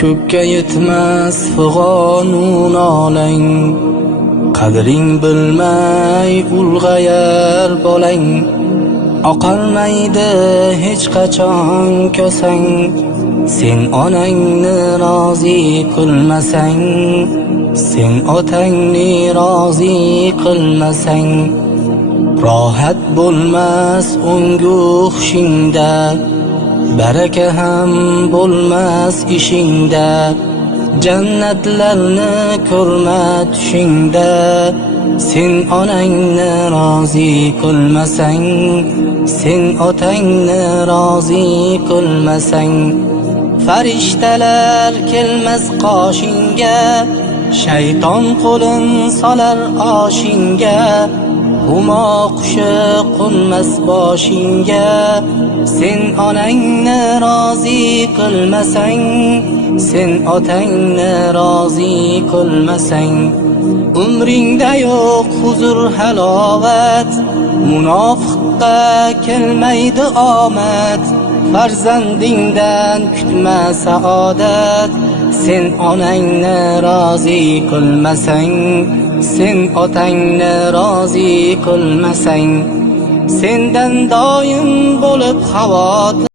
Ko'kka yetmas fig'onu nolang, qadring bilmay ulg'ayar bolang. Oqolmaydi hech qachon ko'sang, sen onangni rozi qilmasang, sen otangni rozi qilmasang. Rohat bo'lmas o'ngu hushingda, baraka ham bo'lmas ishingda. Jannatlarni ko'rma tushingda, sen onangni rozi qilmasang, sen otangni rozi qilmasang. Farishtalar kelmas qoshingga, shayton qo'lin solar oshingga. Humo qushi qo'nmas boshingga, sen onangni rozi qilmasang, sen otangni rozi qilmasang. Umringda yo'q huzur halovat, munofiqqa kelmaydi omad. Farzandingdan kutma saodat, sen onangni rozi qilmasang, sen otangni rozi qilmasang. Sendan doim bo'lib xavotir